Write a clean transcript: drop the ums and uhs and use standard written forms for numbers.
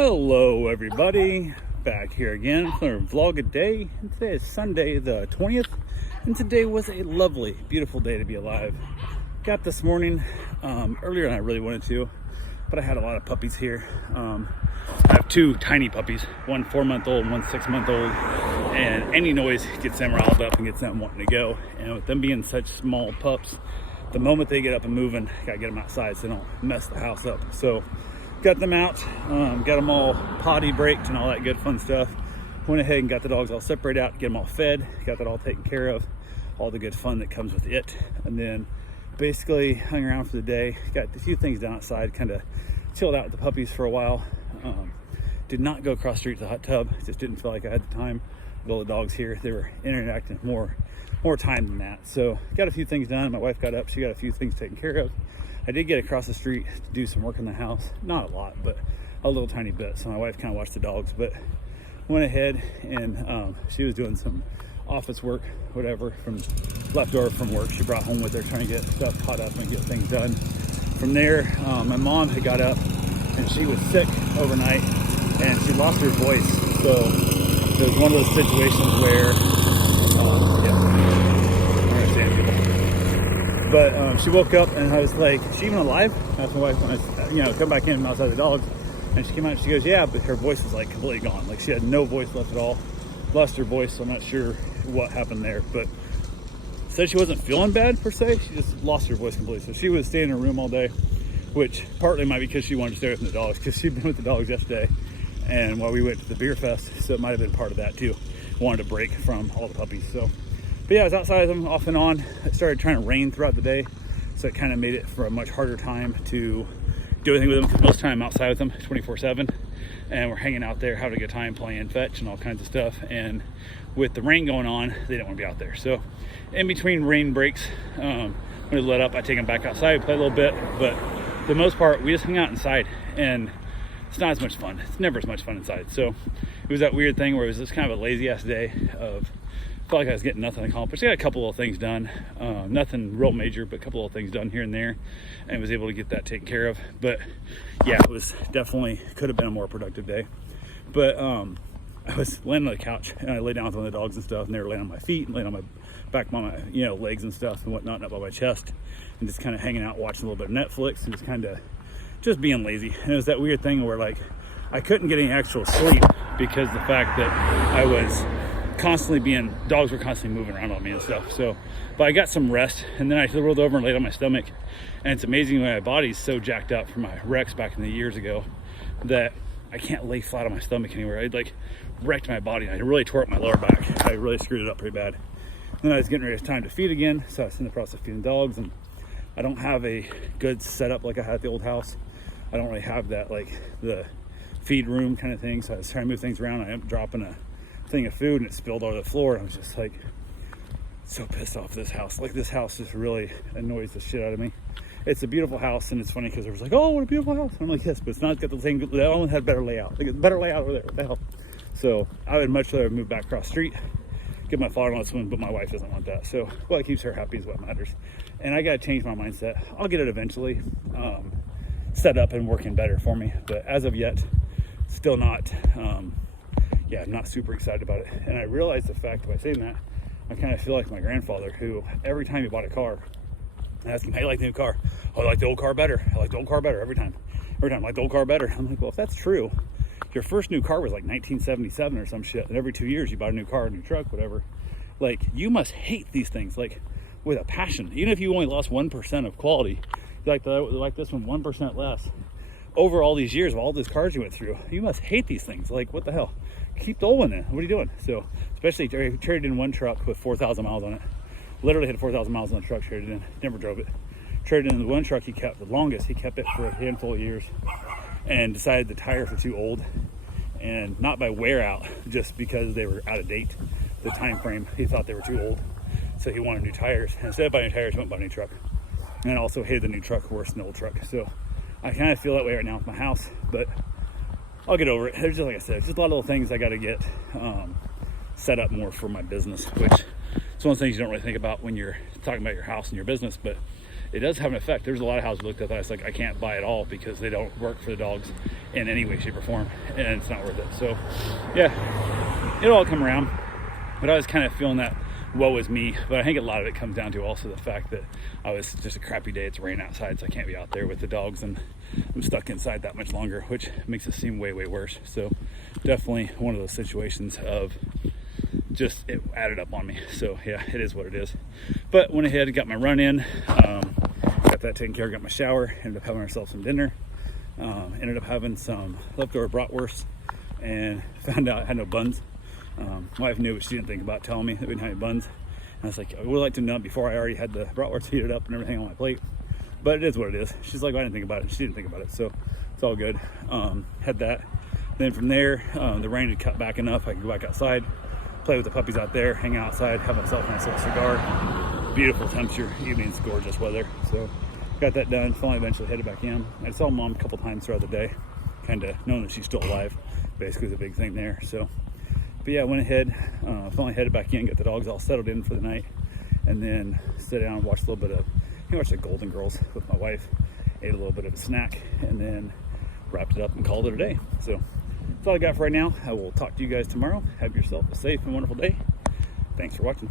Hello everybody, back here again for a vlog a day. And today is Sunday the 20th, and today was a lovely, beautiful day to be alive. Got this morning earlier than I really wanted to, but I had a lot of puppies here. I have two tiny puppies, one 4-month-old and one 6-month-old, and any noise gets them riled up and gets them wanting to go. And with them being such small pups, the moment they get up and moving, gotta get them outside so they don't mess the house up. So got them out, got them all potty breaked and all that good fun stuff. Went ahead and got the dogs all separated out, get them all fed, got that all taken care of, all the good fun that comes with it. And then basically hung around for the day, got a few things done outside, kind of chilled out with the puppies for a while. Did not go across the street to the hot tub, just didn't feel like I had the time with all the dogs here. They were interacting more time than that. So got a few things done. My wife got up, she got a few things taken care of. I did get across the street to do some work in the house, not a lot, but a little tiny bit. So my wife kind of watched the dogs, but went ahead and she was doing some office work, whatever, from leftover from work. She brought home with her, trying to get stuff caught up and get things done. From there, my mom had got up and she was sick overnight and she lost her voice. So it was one of those situations where, I understand people. But she woke up and I was like, is she even alive? That's my wife when I, come back in outside the dogs. And she came out and she goes, yeah, but her voice was like completely gone. Like she had no voice left at all. Lost her voice, so I'm not sure what happened there. But said she wasn't feeling bad per se. She just lost her voice completely. So she was staying in her room all day, which partly might be because she wanted to stay away from the dogs, because she'd been with the dogs yesterday. And while we went to the beer fest, so it might have been part of that too. Wanted to break from all the puppies. So, but yeah, I was outside of them off and on. It started trying to rain throughout the day, so it kind of made it for a much harder time to do anything with them, because most of the time I'm outside with them 24/7, and we're hanging out there having a good time playing fetch and all kinds of stuff. And with the rain going on, they didn't want to be out there. So in between rain breaks, when it let up, I take them back outside, play a little bit, but for the most part we just hang out inside, and it's not as much fun. It's never as much fun inside. So it was that weird thing where it was just kind of a lazy ass day of, felt like I was getting nothing accomplished. I got a couple little things done, nothing real major, but a couple little things done here and there, and was able to get that taken care of. But yeah, it was definitely, could have been a more productive day. But I was laying on the couch and I lay down with one of the dogs and stuff, and they were laying on my feet and laying on my back, on my legs and stuff and whatnot, up on my chest, and just kind of hanging out, watching a little bit of Netflix and just kind of just being lazy. And it was that weird thing where like I couldn't get any actual sleep because the fact that I was constantly dogs were constantly moving around on me and stuff. So, but I got some rest, and then I rolled over and laid on my stomach, and it's amazing my body's so jacked up from my wrecks back in the years ago that I can't lay flat on my stomach anywhere. I'd like wrecked my body. I really tore up my lower back. I really screwed it up pretty bad. Then I was getting ready, it's time to feed again, so I was in the process of feeding dogs, and I don't have a good setup like I had at the old house. I don't really have that, like the feed room kind of thing, so I was trying to move things around. I ended up dropping a thing of food and it spilled all over the floor. I was just like so pissed off with this house. Like this house just really annoys the shit out of me. It's a beautiful house, and it's funny because it was like, oh, what a beautiful house. And I'm like, yes, but it's not got the same, they all had better layout. Like, better layout over there, what the hell. So I would much rather move back across the street, get my father-in-law swim, but my wife doesn't want that. So what keeps her happy is what matters. And I got to change my mindset. I'll get it eventually set up and working better for me, but as of yet, still not I'm not super excited about it. And I realized the fact by saying that, I kind of feel like my grandfather, who every time he bought a car, I asked him, how do you like the new car? Oh, I like the old car better. I like the old car better every time. I like the old car better. I'm like, well, if that's true, your first new car was like 1977 or some shit, and every 2 years you bought a new car, a new truck, whatever. Like, you must hate these things, like, with a passion. Even if you only lost 1% of quality, you like this one 1% less. Over all these years of all these cars you went through, you must hate these things. Like, what the hell? Keep the old one in. What are you doing? So, especially traded in one truck with 4,000 miles on it. Literally had 4,000 miles on the truck, traded in. Never drove it. Traded in the one truck he kept the longest. He kept it for a handful of years and decided the tires were too old, and not by wear out, just because they were out of date. The time frame, he thought they were too old. So he wanted new tires. And instead of buying new tires, he went and bought a new truck. And also hated the new truck worse than the old truck. So I kind of feel that way right now with my house, but I'll get over it. There's just, like I said, just a lot of little things I got to get set up more for my business, which is one of the things you don't really think about when you're talking about your house and your business, but it does have an effect. There's a lot of houses we looked at that I was like, I can't buy at all because they don't work for the dogs in any way, shape, or form, and it's not worth it. So yeah, it'll all come around. But I was kind of feeling that woe is me. But I think a lot of it comes down to also the fact that I was just a crappy day. It's raining outside, so I can't be out there with the dogs, and I'm stuck inside that much longer, which makes it seem way, way worse. So definitely one of those situations of just it added up on me. So yeah, it is what it is. But went ahead and got my run in, got that taken care of, got my shower, ended up having ourselves some dinner, ended up having some leftover bratwurst, and found out I had no buns. My wife knew, but she didn't think about telling me that we didn't have any buns. And I was like, I would like to know before I already had the bratwurst heated up and everything on my plate. But it is what it is. She's like, well, I didn't think about it. She didn't think about it, so it's all good. Had that. Then from there, the rain had cut back enough. I could go back outside, play with the puppies out there, hang outside, have myself a nice little cigar. Beautiful temperature, evening's gorgeous weather. So got that done. Finally, eventually headed back in. I saw Mom a couple times throughout the day, kind of knowing that she's still alive. Basically, the big thing there. So. But yeah, I went ahead, finally headed back in, got the dogs all settled in for the night, and then sat down and watched a little bit of, watched the Golden Girls with my wife, ate a little bit of a snack, and then wrapped it up and called it a day. So that's all I got for right now. I will talk to you guys tomorrow. Have yourself a safe and wonderful day. Thanks for watching.